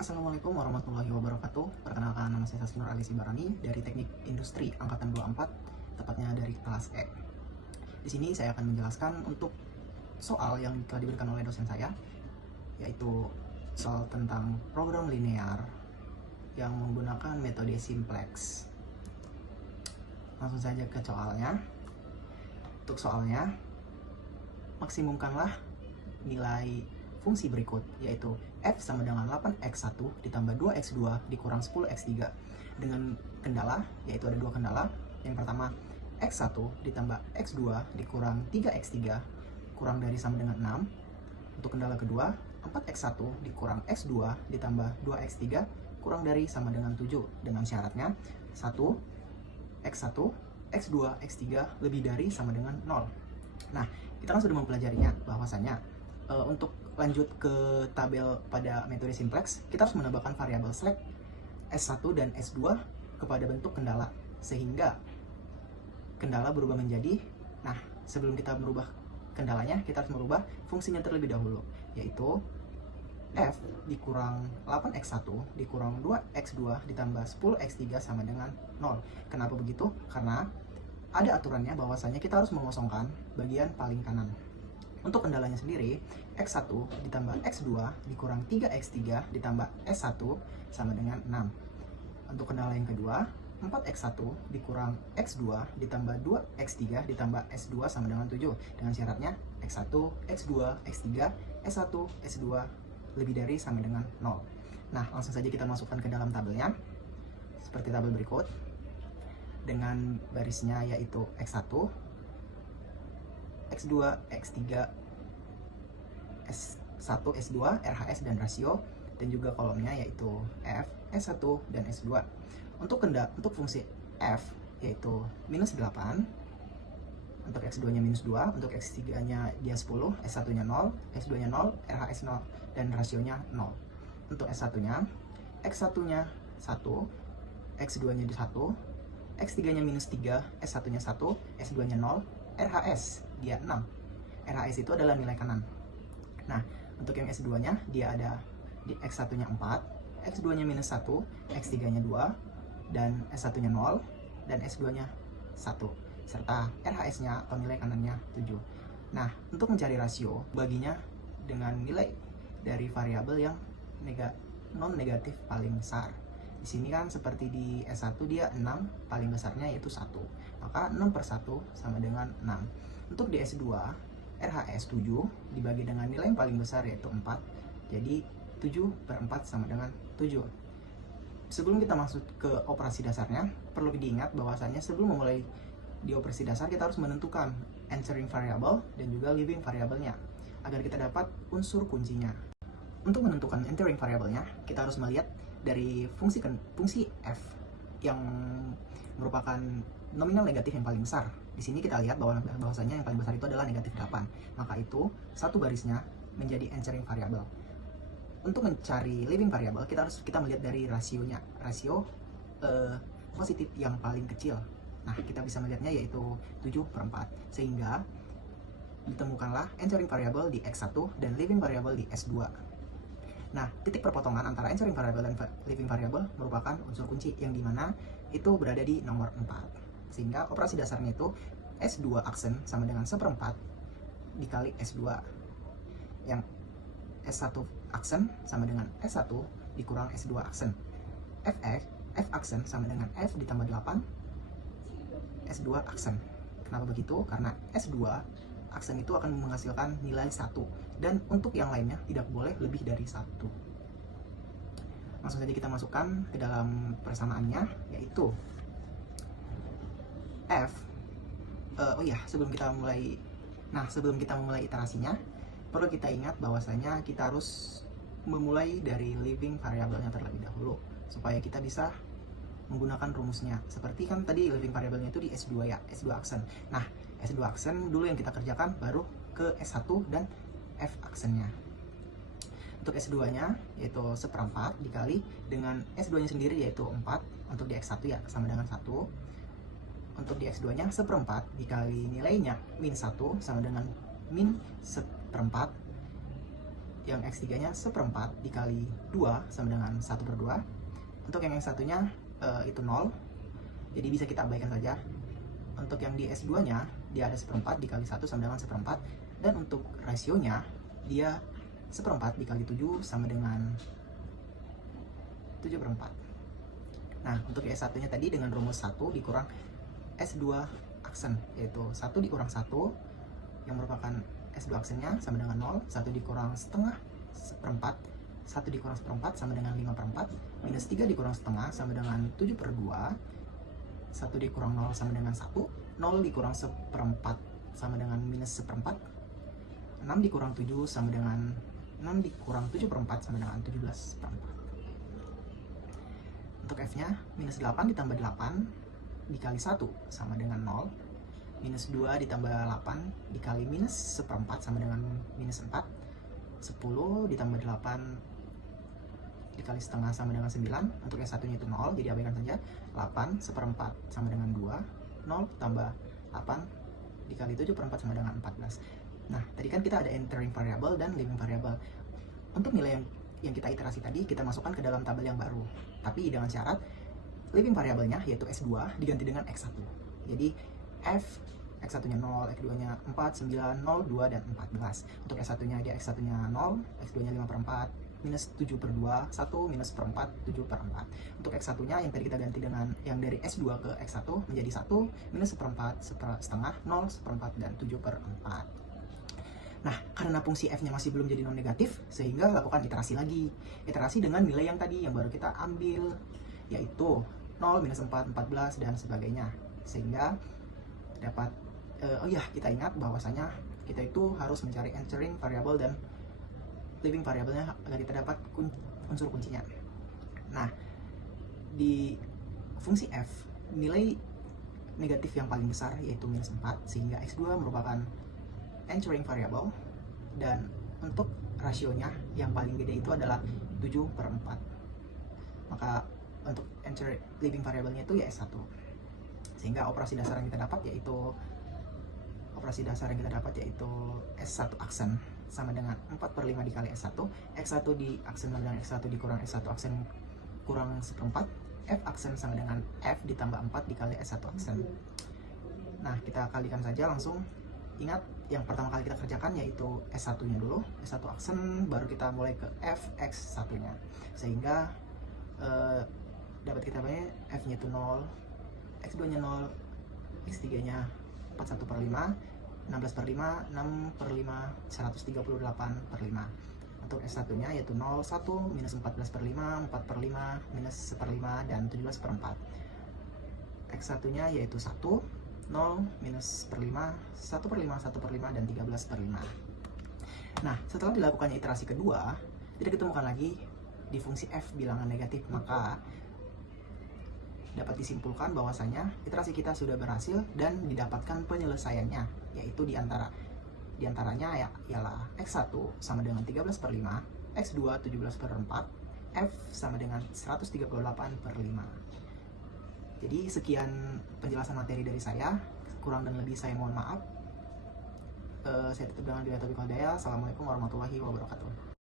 Assalamualaikum warahmatullahi wabarakatuh. Perkenalkan, nama saya Saskinur Ali Sibarani dari Teknik Industri Angkatan 24, tepatnya dari kelas E. Di sini saya akan menjelaskan untuk soal yang telah diberikan oleh dosen saya, yaitu soal tentang program linear yang menggunakan metode simplex. Langsung saja ke soalnya. Untuk soalnya, maksimumkanlah nilai fungsi berikut, yaitu f sama dengan 8x1 ditambah 2x2 dikurang 10x3 dengan kendala, yaitu ada dua kendala. Yang pertama, x1 ditambah x2 dikurang 3x3 kurang dari sama dengan 6. Untuk kendala kedua, 4x1 dikurang x2 ditambah 2x3 kurang dari sama dengan 7 dengan syaratnya 1, x1, x2, x3 lebih dari sama dengan 0. Nah, kita kan sudah mempelajarinya bahwasanya untuk lanjut ke tabel pada metode simplex, kita harus menambahkan variabel select S1 dan S2 kepada bentuk kendala, sehingga kendala berubah menjadi, nah sebelum kita merubah kendalanya, kita harus merubah fungsinya terlebih dahulu, yaitu f dikurang 8x1 dikurang 2x2 ditambah 10x3 sama dengan 0. Kenapa begitu? Karena ada aturannya bahwasanya kita harus mengosongkan bagian paling kanan. Untuk kendalanya sendiri, x1 ditambah x2 dikurang 3x3 ditambah s1 sama dengan 6. Untuk kendala yang kedua, 4x1 dikurang x2 ditambah 2x3 ditambah s2 sama dengan 7 dengan syaratnya x1, x2, x3, s1, s2 lebih dari sama dengan 0. Nah, langsung saja kita masukkan ke dalam tabelnya seperti tabel berikut dengan barisnya, yaitu x1, x2, x3, S1, S2, RHS, dan rasio, dan juga kolomnya yaitu F, S1, dan S2. Untuk fungsi F yaitu minus 8, untuk X2 nya minus 2, untuk X3 nya dia 10, S1 nya 0, S2 nya 0, RHS 0, dan rasionya 0. Untuk S1 nya, X1 nya 1, X2 nya 1, X3 nya minus 3, S1 nya 1, S2 nya 0, RHS dia 6. RHS itu adalah nilai kanan. Nah, untuk yang S2 nya dia ada di X1 nya 4, X2 nya minus 1, X3 nya 2, dan S1 nya 0, dan S2 nya 1, serta RHS nya atau nilai kanannya 7. Nah, untuk mencari rasio, baginya dengan nilai dari variabel yang non negatif paling besar. Di sini kan seperti di S1 dia 6, paling besarnya yaitu 1. Maka 6 per 1 sama dengan 6. Untuk di S2, RHS 7 dibagi dengan nilai yang paling besar yaitu 4. Jadi 7 per 4 sama dengan 7. Sebelum kita masuk ke operasi dasarnya, perlu diingat bahwasanya sebelum memulai di operasi dasar kita harus menentukan entering variable dan juga leaving variabelnya agar kita dapat unsur kuncinya. Untuk menentukan entering variabelnya, kita harus melihat dari fungsi f yang merupakan nominal negatif yang paling besar. Di sini kita lihat bahwasanya yang paling besar itu adalah negatif 8. Maka itu satu barisnya menjadi entering variable. Untuk mencari leaving variable, kita melihat dari rasionya. Rasio positif yang paling kecil. Nah, kita bisa melihatnya yaitu 7 per 4. Sehingga ditemukanlah entering variable di X1 dan leaving variable di S2. Nah, titik perpotongan antara entering variable dan leaving variable merupakan unsur kunci yang dimana itu berada di nomor 4. Sehingga operasi dasarnya itu S2 aksen sama dengan 1/4 dikali S2. Yang S1 aksen sama dengan S1 dikurang S2 aksen. F aksen sama dengan F ditambah 8 S2 aksen. Kenapa begitu? Karena S2 aksen itu akan menghasilkan nilai 1, dan untuk yang lainnya tidak boleh lebih dari 1. Langsung saja kita masukkan ke dalam persamaannya, yaitu F sebelum kita mulai iterasinya, perlu kita ingat bahwasanya kita harus memulai dari leaving variabelnya terlebih dahulu supaya kita bisa menggunakan rumusnya. Seperti kan tadi leaving variabelnya itu di S2 ya, S2 aksen. Nah, S2 aksen dulu yang kita kerjakan, baru ke S1 dan F aksennya. Untuk S2 nya yaitu 1/4 dikali dengan S2 nya sendiri yaitu 4. Untuk di X1 ya sama dengan 1. Untuk di X2 nya 1/4 dikali nilainya min 1 sama dengan min 1/4, yang X3-nya seperempat dikali 2 sama dengan 1/2. Untuk yang satunya itu 0, jadi bisa kita abaikan saja. Untuk yang di S2-nya, dia ada seperempat dikali 1 sama dengan seperempat. Dan untuk rasionya, dia seperempat dikali 7 sama dengan 7/4. Nah, untuk S1-nya tadi dengan rumus 1 dikurang S2 aksen, yaitu 1 dikurang 1, yang merupakan S2 aksennya sama dengan 0, 1 dikurang setengah seperempat, 1 dikurang seperempat sama dengan 5/4, minus 3 dikurang setengah sama dengan 7/2, 1 dikurang 0 sama dengan 1, 0 dikurang seperempat sama dengan minus seperempat, 6 dikurang 7 sama dengan 6 dikurang 7/4 sama dengan 17/4. Untuk F-nya, minus 8 ditambah 8 dikali 1 sama dengan 0, minus 2 ditambah 8 dikali minus seperempat sama dengan minus 4, 10 ditambah 8 dikali setengah sama dengan 9. Untuk yang satunya itu 0, jadi abaikan saja. 8 seperempat sama dengan 2, 0 tambah 8 dikali 7/4 sama dengan 14. Nah, tadi kan kita ada entering variable dan leaving variable. Untuk nilai yang kita iterasi tadi, kita masukkan ke dalam tabel yang baru, tapi dengan syarat leaving variabelnya, yaitu S2, diganti dengan X1. Jadi F, X1-nya 0, X2-nya 4, 9, 0, 2, dan 14. Untuk S1-nya, dia X1-nya 0, X2-nya 5/4, minus 7/2, 1, minus seperempat, 7/4. Untuk X1-nya yang tadi kita ganti dengan yang dari S2 ke X1 menjadi 1, minus seperempat, setengah, 0, seperempat, dan 7/4. Nah, karena fungsi F-nya masih belum jadi non negatif, sehingga lakukan iterasi lagi. Iterasi dengan nilai yang tadi yang baru kita ambil, yaitu 0, minus 4, 14, dan sebagainya. Sehingga dapat, kita ingat bahwasanya kita itu harus mencari entering variable dan leaving variabelnya agar kita dapat unsur kuncinya. Nah, di fungsi F, nilai negatif yang paling besar yaitu minus 4, sehingga X2 merupakan entering variable, dan untuk rasionya yang paling gede itu adalah 7/4. Maka untuk entering leaving variabelnya itu ya S1. Sehingga operasi dasar yang kita dapat yaitu S1 aksen sama dengan 4/5 dikali S1, X1 di aksen sama dengan X1 dikurang S1 aksen kurang seperempat, F aksen sama dengan F ditambah 4 dikali S1 aksen. Nah, kita kalikan saja langsung. Ingat, yang pertama kali kita kerjakan yaitu S1-nya dulu, S1 aksen, baru kita mulai ke F X1-nya. Sehingga dapat kita banyak F-nya itu 0, X2-nya 0, X3-nya 41/5, 16/5, 6/5, 138/5. Untuk S1-nya yaitu 0, 1, minus 14/5, 4/5, minus 1/5, dan 17/4. X1-nya yaitu 1, 0, minus 1/5, 1/5, 1/5, dan 13/5. Nah, setelah dilakukannya iterasi kedua, tidak ditemukan lagi di fungsi F bilangan negatif, maka dapat disimpulkan bahwasanya iterasi kita sudah berhasil dan didapatkan penyelesaiannya, yaitu diantaranya ialah X1 sama dengan 13/5, X2 17/4, F sama dengan 138/5. Jadi sekian penjelasan materi dari saya, kurang dan lebih saya mohon maaf. Saya tutup dengan bila taufiq wal hidayah. Assalamualaikum warahmatullahi wabarakatuh.